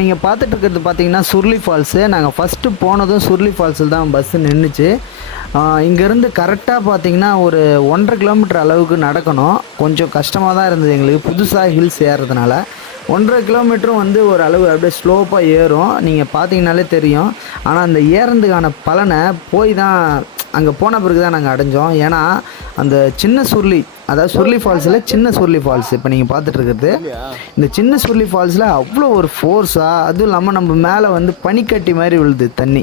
நீங்கள் பார்த்துட்டு இருக்கிறது பார்த்தீங்கன்னா சுருளி ஃபால்ஸு. நாங்கள் ஃபஸ்ட்டு போனதும் சுருளி ஃபால்ஸில் தான் பஸ்ஸு நின்றுச்சு. இங்கேருந்து கரெக்டாக பார்த்தீங்கன்னா ஒரு 1.5 கிலோமீட்டர் அளவுக்கு நடக்கணும். கொஞ்சம் கஷ்டமாக தான் இருந்தது எங்களுக்கு, புதுசாக ஹில்ஸ் ஏறுறதுனால. 1.5 கிலோமீட்டரும் வந்து ஒரு அளவு அப்படியே ஸ்லோப்பாக ஏறும், நீங்கள் பார்த்தீங்கனாலே தெரியும். ஆனால் அந்த ஏறதுக்கான பலனை போய் தான் அங்கே போன பிறகு தான் நாங்கள் அடைஞ்சோம். ஏன்னா அந்த சின்ன சுருளி, அதாவது சுருளி ஃபால்ஸில் சின்ன சுருளி ஃபால்ஸ் இப்போ நீங்கள் பார்த்துட்ருக்கிறது, இந்த சின்ன சுருளி ஃபால்ஸில் அவ்வளோ ஒரு ஃபோர்ஸாக, அதுவும் இல்லாமல் நம்ம மேலே வந்து பனிக்கட்டி மாதிரி விழுது தண்ணி.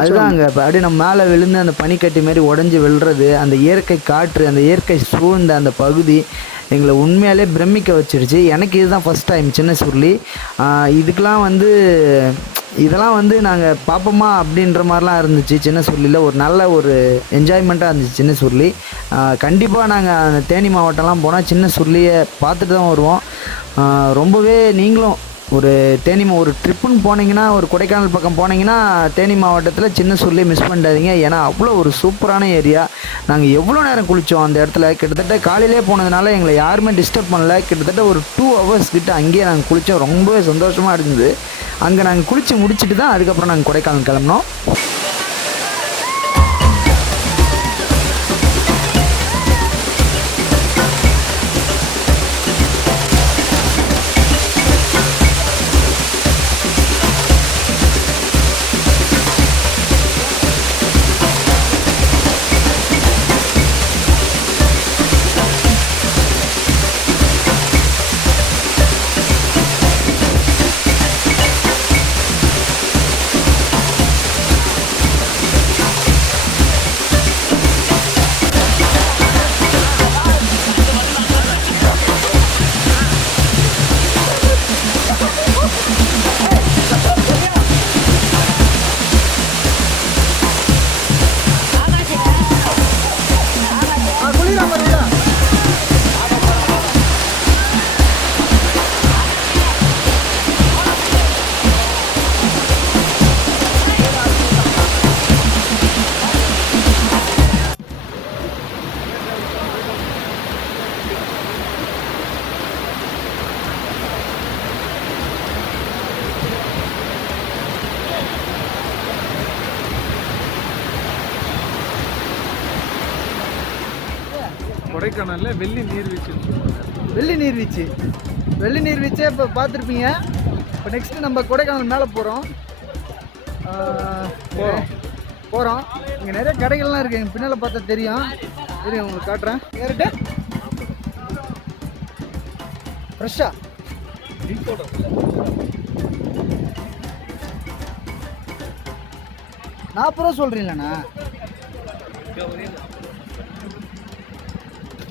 அதுதான் அங்கே இப்போ அப்படியே நம்ம மேலே விழுந்து அந்த பனிக்கட்டி மாதிரி உடஞ்சி விழுறது, அந்த இயற்கை காற்று, அந்த இயற்கை சூழ்ந்த அந்த பகுதி எங்களை உண்மையாலே பிரமிக்க வச்சிருச்சு. எனக்கு இதுதான் ஃபஸ்ட் டைம் சின்ன சுருளி. இதெல்லாம் வந்து நாங்கள் பார்ப்போமா அப்படின்ற மாதிரிலாம் இருந்துச்சு. சின்ன சுருளியில் ஒரு நல்ல ஒரு என்ஜாய்மெண்ட்டாக இருந்துச்சு சின்ன சுருளி. கண்டிப்பாக நாங்கள் அந்த தேனி மாவட்டம்லாம் போனால் சின்ன சுருளியை பார்த்துட்டு தான் வருவோம். ரொம்பவே நீங்களும் ஒரு ஒரு ட்ரிப்புன்னு போனீங்கன்னா, ஒரு கொடைக்கானல் பக்கம் போனீங்கன்னா தேனி மாவட்டத்தில் சின்ன சுருளியை மிஸ் பண்ணிடாதீங்க. ஏன்னா அவ்வளோ ஒரு சூப்பரான ஏரியா. நாங்கள் எவ்வளோ நேரம் குளித்தோம் அந்த இடத்துல, கிட்டத்தட்ட காலையிலே போனதுனால எங்களை யாருமே டிஸ்டர்ப் பண்ணல. கிட்டத்தட்ட ஒரு 2 ஹவர்ஸ் கிட்ட அங்கேயே நாங்கள் குளித்தோம். ரொம்பவே சந்தோஷமாக இருந்தது. அங்கே நாங்கள் குளித்து முடிச்சுட்டு தான் அதுக்கப்புறம் நாங்கள் கொடைக்கானல் கிளம்பினோம். கொடைக்கானலில் வெள்ளி நீர்வீழ்ச்சி இப்போ பார்த்துருப்பீங்க. இப்போ நெக்ஸ்ட்டு நம்ம கொடைக்கானல் மேலே போகிறோம். இங்கே நிறைய கடைகள்லாம் இருக்குது. எங்கள் பின்னால் பார்த்தா தெரியும் உங்களுக்கு காட்டுறேன். ஏறிட்டு ஃப்ரெஷ்ஷாக 40 ரூபா சொல்கிறீங்களாண்ணா?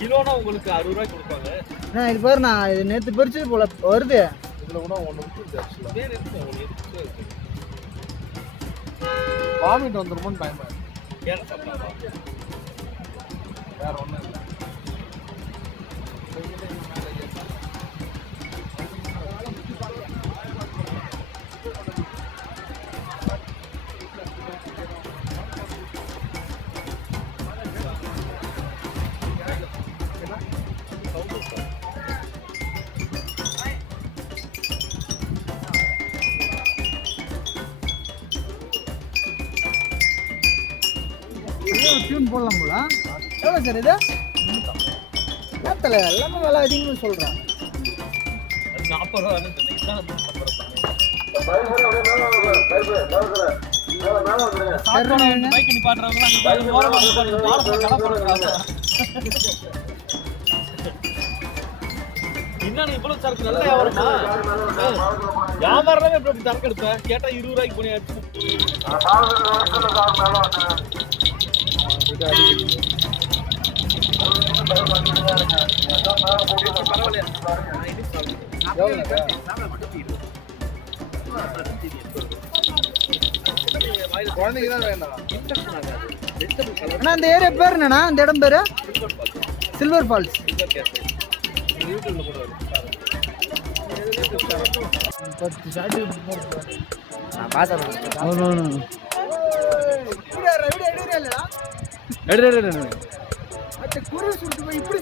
கிலோனா உங்களுக்கு 60 ரூபாய் கொடுப்பாங்க. இது பாரு, நான் இது நேற்று பறிச்சது போல வருது. இதில் கூட வாமிட் வந்துருமோன்னு பயமா வேற ஒன்றும் இல்லை. டியூன் போடலாம் போல. எவ்வளோ சார் இது? நேரத்தில் எல்லாமே விலை அதிகமாக சொல்கிறேன். 40 ரூபா சொன்னீங்கன்னா பைக் என்ன இவ்வளவு சரக்கு நல்ல வியாபாரமா? வியாபாரம் எப்படி சரக்கு எடுப்பேன் கேட்டா 20 ரூபாய்க்கு போனியாச்சு. குழந்தைக்கு தான் வேண்டாம். அண்ணா இந்த ஏரியா பேர் என்னண்ணா? இந்த இடம் பேர் சில்வர் ஃபால்ஸ். இப்படி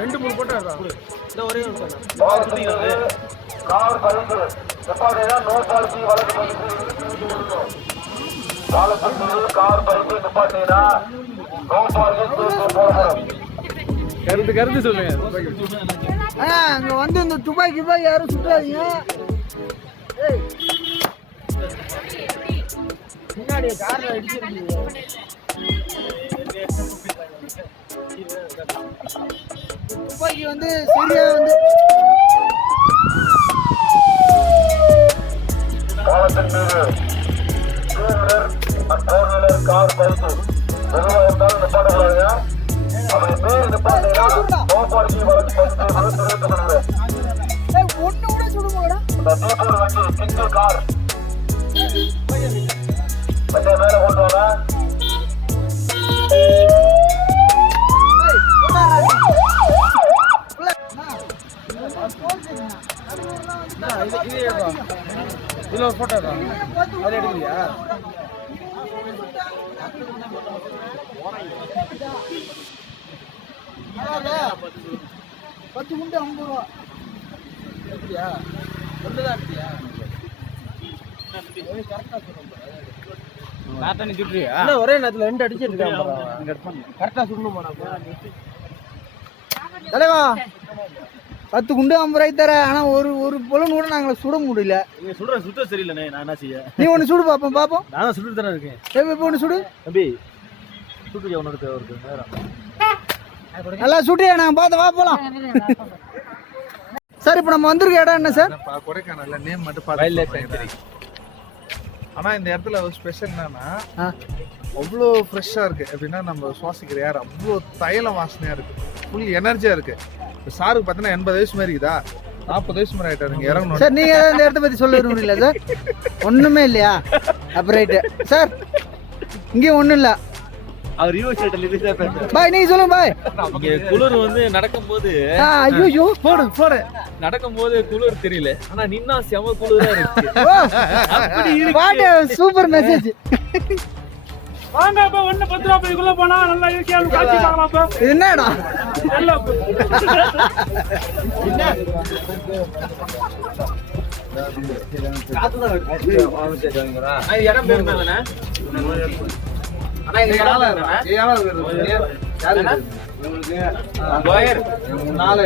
ரெண்டு மூணு போட்டோ ஒரே ஒரு கருத்து சொல்லுங்க. அங்க வந்து இந்த துப்பாக்கி யாரும் சுற்றாதீங்க. முன்னாடி கார்ல அடிச்சிருக்கீங்க. துப்பாக்கி வந்து சரியா வந்து கார் பைக்கு எதுவாக இருந்தாலும் நிப்பாட்டக்கூடாதுங்க. அவங்க பேர் நிப்பாட்டீங்கன்னா நோ பார்க்கிங் வழக்கு ஒண்ணு கூட சுடுவோடா. இந்த தீப்பூர் வண்டி சிங்கிள் கார் கொஞ்சம் மேல கொண்டு வாங்க. இதுல ஒரு போட்டோ தான் அது எடுக்கலையா? பத்து குண்டு 50 ரூபா எடுக்கலையா? ஒண்ணுதான் எடுக்கலையா? ஒரே நேரத்துல 2 அடிச்சிருக்காங்க. கரெக்டா சுடணுமா? தலைவா 10 குண்டு 50 ரூபாய்க்கு தர. ஆனா ஒரு பொலன் கூட நாங்களை சுட முடியல. நீங்க சுத்த சரியில்லைண்ணே. நான் என்ன செய்ய? நீ ஒண்ணு சுடு பாப்போம். நான் சுட்டு தானே இருக்கேன். இப்ப ஒண்ணு சுடு தம்பி. சுட்டு ஒன்னு தேவை நேரம். நல்லா சுட்டியா? நாங்க பார்த்து வா போலாம். சார் இப்போ நம்ம வந்திருக்க இடம் என்ன சார்? கொடைக்கானல்ல நேம் மட்டும் பார்த்து. ஆனா இந்த இடத்துல ஒரு ஸ்பெஷல் என்னன்னா அவ்வளோ ஃப்ரெஷ்ஷாக இருக்குது. எப்படின்னா நம்ம சுவாசிக்கிற ஏர் அவ்வளோ தைலம் வாசனையாக இருக்குது. ஃபுல் எனர்ஜியாக இருக்குது. இப்போ சாருக்கு பார்த்தீங்கன்னா 80 வயசு மாதிரி இருக்குதா? 40 வயசு மாதிரி ஆகிட்டாரு. நீங்கள் இறங்கணும் சார். நீங்கள் இந்த இடத்த பற்றி சொல்ல விரும்புறீங்களா சார்? ஒன்றுமே இல்லையா? அப்போ ரைட்டு சார். இங்கேயும் ஒன்றும் இல்லை. அவர் யூனிவர்சிட்டி பாய் நீங்க சொல்லுங்க பாய். இங்க குளிர் வந்து நடக்கும்போது ஐயோ போடு நடக்கும்போது குளிர் தெரியல. ஆனா நின்னா செம குளிரா இருக்கு. அப்படி இருக்கு. What super message. வாங்க அப்ப 110 ரூபாய்க்குள்ள போனா நல்லா இயற்கையா காட்சி பார்க்கலாம். அப்ப என்னடா நல்லா இடம் பேர் என்னன்னா? ஆனா இந்த நாலு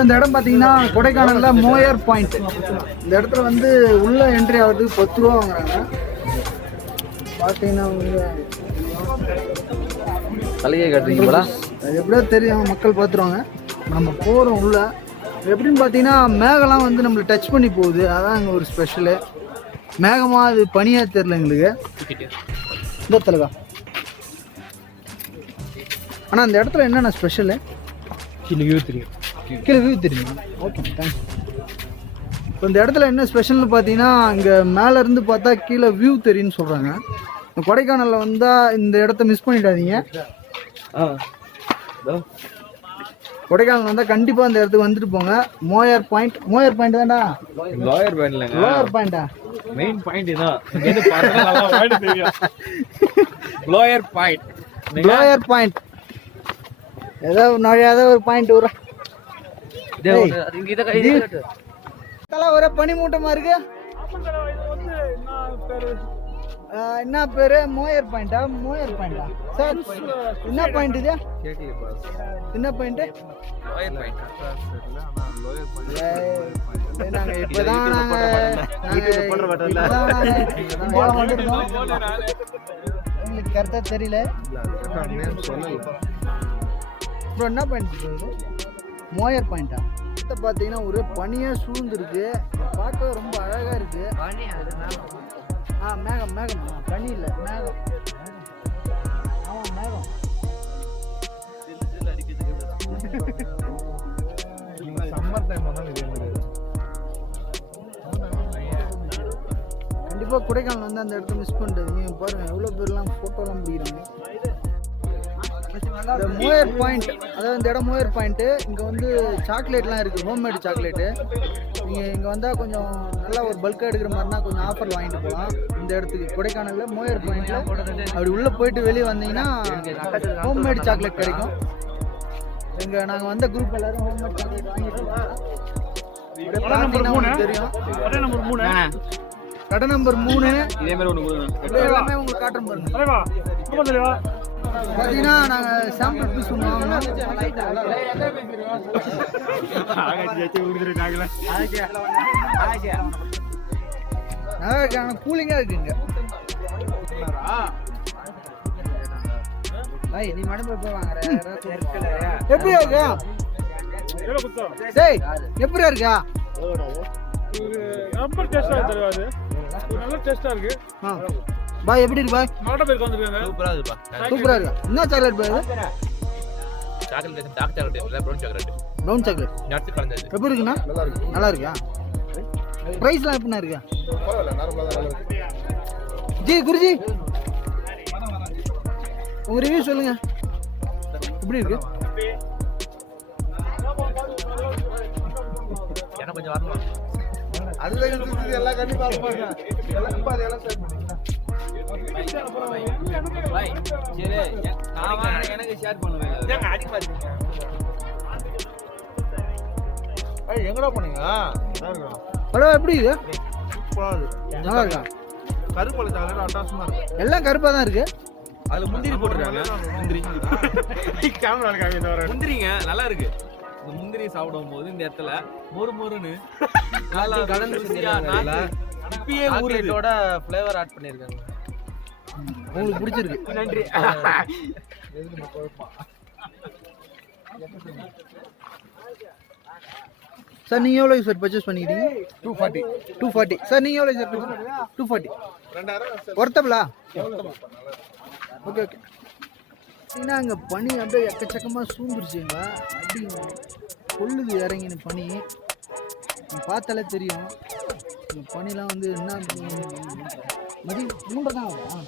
இந்த இடம் பார்த்தீங்கன்னா கொடைக்கானல்ல மோயர் பாயிண்ட். இந்த இடத்துல வந்து உள்ள என்ட்ரி ஆகிறதுக்கு 10 ரூபா வாங்குறாங்க. பார்த்தீங்கன்னா தலையை காட்டுறீங்களா? அது எப்படியோ தெரியும், மக்கள் பார்த்துருவாங்க. நம்ம போகிறோம் உள்ள. எப்படின்னு பார்த்தீங்கன்னா மேகம்லாம் வந்து நம்மளை டச் பண்ணி போகுது. அதான் அங்கே ஒரு ஸ்பெஷலு. மேகமாக அது பனியாக தெரில எங்களுக்கு. இந்த தலைவா ஆனால் அந்த இடத்துல என்னென்ன ஸ்பெஷலு? கீழே வியூ தெரியுமா? Okay, thanks. இப்போ இந்த இடத்துல என்ன ஸ்பெஷல்னு பார்த்தீங்கன்னா இங்கே மேலேருந்து பார்த்தா கீழே வியூ தெரியும்னு சொல்கிறாங்க. கொடைக்கானலில் வந்தால் இந்த இடத்த மிஸ் பண்ணிடாதீங்க. கொடைக்கானல் வந்தால் கண்டிப்பாக அந்த இடத்துக்கு வந்துட்டு போங்க. மோயர் பாயிண்ட். மோயர் பாயிண்ட் தான்டா? லோயர் பாயிண்ட் இல்லைங்க, லோயர் பாயிண்டா? மெயின் பாயிண்ட் இதான். லோயர் பாயிண்ட், லோயர் பாயிண்ட் ஏதோ நழையாத ஒரு பாயிண்ட் வரும். இதெல்லாம் ஒரே பனி மூட்டமா இருக்கு. என்ன பேரு? மோயர் பாயிண்டா? மோயர் பாயிண்டா சார்? என்ன பாயிண்ட் இது? என்ன பாயிண்ட்? நாங்க இப்பதான் எங்களுக்கு கரெக்டா தெரியல. என்ன பாயிண்ட்? மோயர் பாயிண்டா? பார்த்தீங்கன்னா ஒரு பனியா சூழ்ந்துருக்கு. பார்க்க ரொம்ப அழகா இருக்கு. மேகம் மேகம் பனி இல்லை, மேகம். ஆமாம், மேகம். சம்மர் டைம் வந்தாலும் இதே மாதிரி கண்டிப்பாக கொடைக்கானல் வந்து அந்த இடத்த மிஸ் பண்ணுறது. நீங்கள் பாருங்கள் எவ்வளோ பேர்லாம் ஃபோட்டோலாம் பிடிக்கிறாங்க. இந்த மோயர் பாயிண்ட், அதாவது இந்த இடம் மோயர் பாயிண்ட்டு. இங்கே வந்து சாக்லேட்லாம் இருக்குது, ஹோம்மேடு சாக்லேட்டு. நீங்கள் இங்கே வந்தால் கொஞ்சம் நல்லா ஒரு பல்காக எடுக்கிற மாதிரினா கொஞ்சம் ஆஃபர் வாங்கிட்டு போகலாம். இந்த இடத்துக்கு கொடைக்கானலில் மோயர் பாயிண்ட்டில் அப்படி உள்ளே போயிட்டு வெளியே வந்தீங்கன்னா ஹோம்மேடு சாக்லேட் கிடைக்கும். நாங்கள் வந்த குரூப் எல்லாரும் ஹோம்மேட் சாக்லேட் வாங்கிட்டு தெரியும். கடை நம்பர் 3 இதே மாதிரி ஒன்று கொடுங்க. எல்லாமே உங்களுக்கு காட்டுறோம் பாருங்க. பார்த்தீங்கன்னா நாங்கள் சாம்பிள் பீஸ் ஒன்று வாங்கினோம். கூலிங்காக இருக்குங்க. நீ மட்டும் போய் வாங்குற எப்படி இருக்கா? டேய் எப்படி இருக்கா? ரொம்ப டேஸ்டா இருக்கு. அது நல்ல டேஸ்டா இருக்கு. பாய் எப்படி இருக்கு பாய்? மாட்ட பேருக்கு வந்திருக்காங்க. சூப்பரா இருக்குப்பா. சூப்பரா இருக்கு. என்ன சாக்லேட் பாய்? சாக்லேட் டார்க் சாக்லேட் இல்ல, brown chocolate. Brown chocolate nuts கலந்தது. எப்படி இருக்குண்ணா? நல்லா இருக்கா? பிரைஸ்லாம் எப்படிண்ணா இருக்கு? பரவாயில்ல, நார்மலாக தான் இருக்கு. ஜி குருஜி உங்க ரிவ்யூ சொல்லுங்க, எப்படி இருக்கு? எனக்கு கொஞ்சம் வரணும். அதுதான் இருக்குது. எல்லாம் கண்டிப்பா பாருங்க. எல்லாம் பாரு, எல்லாம் ஷேர் பண்ணுங்க. பாய் சரி, நான் வாங்க எனக்கு ஷேர் பண்ணுவேன். ஏங்க அடி பாத்தீங்க? ஏய் எங்கடா போனீங்க? நல்லா இருக்கா? ஹலோ எப்படி இது? சூப்பரா இருக்கு. நல்லா இருக்கா? கருப்பு சாக்லேட் அட்டாசமா இருக்கு. எல்லாம் கருப்பா தான் இருக்கு. அதுல முந்திரி போட்டுருக்காங்க. முந்திரி கேமரா இருக்காங்க இந்த வர. முந்திரிங்க நல்லா இருக்கு. இந்த முந்திரி சாப்பிடும் போது இந்த இடத்துல மொறு மொறுன்னு நல்லா கலந்து செஞ்சிருக்காங்க. இப்பயே ஊரிட்டோட ஃப்ளேவர் ஆட் பண்ணிருக்காங்க. உங்களுக்கு பிடிச்சிருக்கு? நன்றி. சார் நீங்க எவ்வளவு சார் பர்ச்சேஸ் பண்ணிக்கிறீங்க? 240. 240. சார் நீங்க எவ்வளவு சார்? 240. 2000 ஒர்த்தபிளா? Okay okay. ஏன்னா அங்கே பனி அப்படியே எக்கச்சக்கமாக சூழ்ந்துருச்சுங்களா? அப்படி கொள்ளுது இறங்கின பனி. பார்த்தாலே தெரியும். இந்த பனிலாம் வந்து என்ன மதியம் 3:30 தான் ஆகுதா?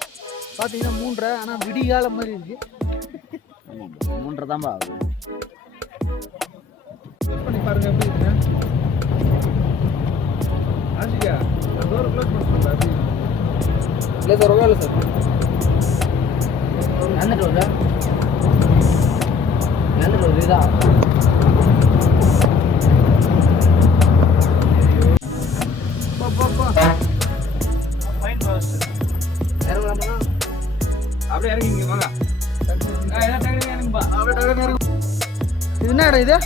பார்த்தீங்கன்னா 3:30. ஆனால் விடிகால மாதிரி இருக்கு. 3:30 தான்பா ஆகுது. பண்ணி பாருங்க எப்படி இருக்கு. ஆசியா டோர் க்ளோஸ் பண்ணுங்க. இல்லை சார், ஒருவேளை சார் வந்துட்டு வருதா? அப்படியே இறங்கிங்க வாங்க. இது என்ன இடம் இது?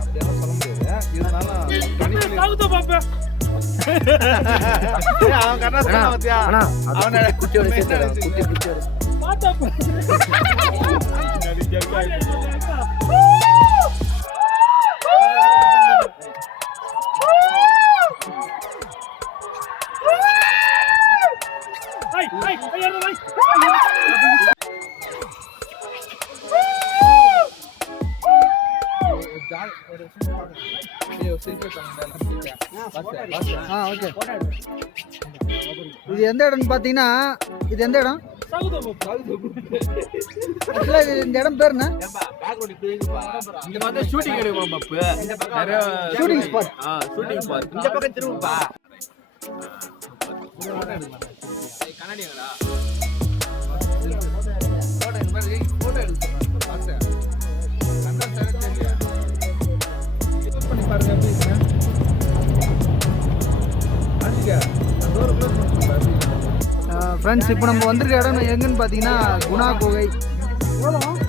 அப்படியெல்லாம் சொல்ல முடியாது. இருந்தாலும் கணிப்பில் சவுத்த பாப்பா அவன் கரெக்டா சொன்னான் பாத்தியா? அவனை பாத்தா ஐ ஐ ஐ ஓகே. இது எந்த இடம்னு பார்த்தீங்கன்னா இது எந்த இடம்? சவுத்த பாப்பா இல்ல, இந்த இடம் பேர் என்ன? இங்க வந்து ஷூட்டிங் எடுப்போம் பப்பு. நிறைய ஷூட்டிங் ஸ்பாட். Shooting spot. இந்த பக்கம் திரும்புப்பா. கண்ணாடிங்களா? போட்டோ எடுக்க சொன்னான் பார்த்தேன். கண்ணா சரக்கு இல்லையா? க்ளோஸ் பண்ணி பாருங்க எப்படி இருக்கு. ஆஞ்சிக்கா அந்த டோர் க்ளோஸ் பண்ணி பாருங்க. ஃப்ரெண்ட்ஸ், இப்போ நம்ம வந்திருக்க இடம் எங்கன்னு பார்த்தீங்கன்னா குணா குகை.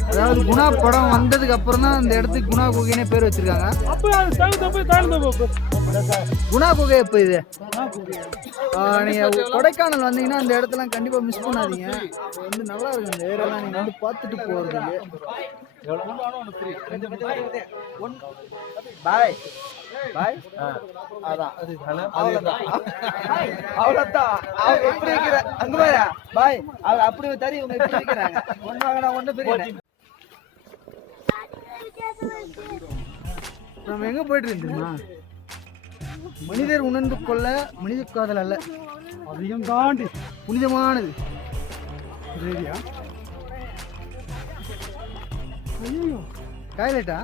அதாவது குணா படம் வந்ததுக்கு அப்புறம் தான் இந்த இடத்துக்கு குணா குகைனே பேர் வச்சிருக்காங்க. அப்ப அது சவுத்த போய் தாழ்ந்த பாப்பா குணா குகை எப்போ இது? நீங்கள் கொடைக்கானல் வந்தீங்கன்னா அந்த இடத்தெல்லாம் கண்டிப்பாக மிஸ் பண்ணாதீங்க. அது வந்து நல்லா இருக்கும். இந்த ஏரியாலாம் நீங்கள் வந்து பார்த்துட்டு போகிறதுக்கு. பாய் பாய். அதான் அவ்வளோதான். அவர் எப்படி இருக்கிற அங்க பாரு பாய். அவர் அப்படி தரி இவங்க எப்படி இருக்கிறாங்க. ஒன்று வாங்கினா ஒன்று பெரிய. நம்ம எங்க போயிட்டு இருந்தோமா? மனிதர் உணர்ந்து கொள்ள மனித காதல் அல்ல, அதையும் தாண்டி புனிதமானது. சரியா? ஐயோ, டாய்லெட்டா?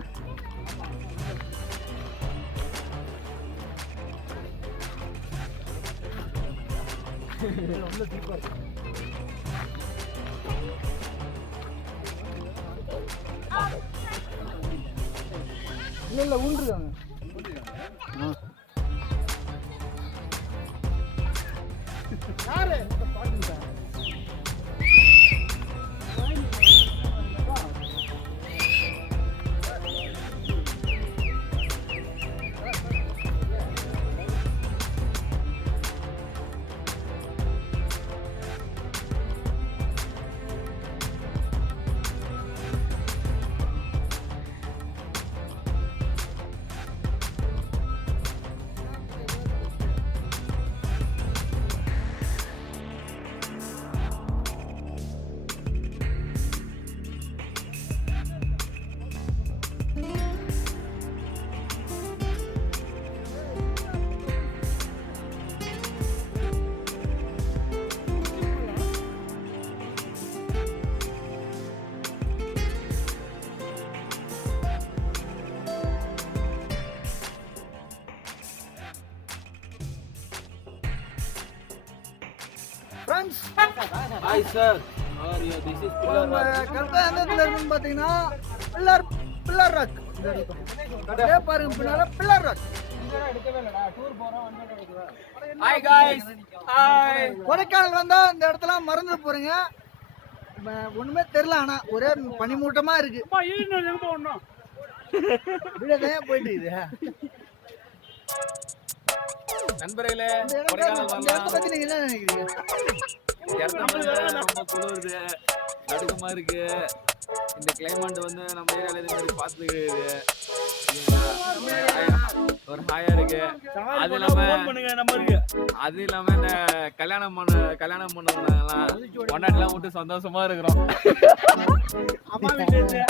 இல்ல ஊன்றுதாங்க. யாரு friends, Hi sir. How are you? This is Pillar Rock. கரெக்டாக எந்த இடத்துல இருக்குன்னு பார்த்தீங்கன்னா பில்லர் ராக். அப்படியே பாருங்க, பின்னால pillar rock. Hi guys. Hi. Kodaikanal வந்தா இந்த இடத்துல மறந்து போறீங்க. ஒண்ணுமே தெரியல, ஆனா ஒரே பனிமூட்டமா இருக்கு. அம்மா ஈனோ எங்க போறோம்? விடதான் போயிட்டு இது. நண்பர்களே, இந்த கொடைக்கானல் இடத்த வரலாம். பத்தி நீங்க என்ன நினைக்கிறீங்க? இந்த இடத்துல வந்து ரொம்ப குளிருது, நடுக்கமா இருக்கு. இந்த கிளைமேட் வந்து நம்ம ஏரியால இதே மாதிரி பார்த்தது ஒரு ஹாயா இருக்கு. அது இல்லாம அது இல்லாம இந்த கல்யாணம் பண்ணவங்கலாம் கொண்டாட்டெல்லாம் விட்டு சந்தோஷமா இருக்கிறோம். அம்மா வீட்டுல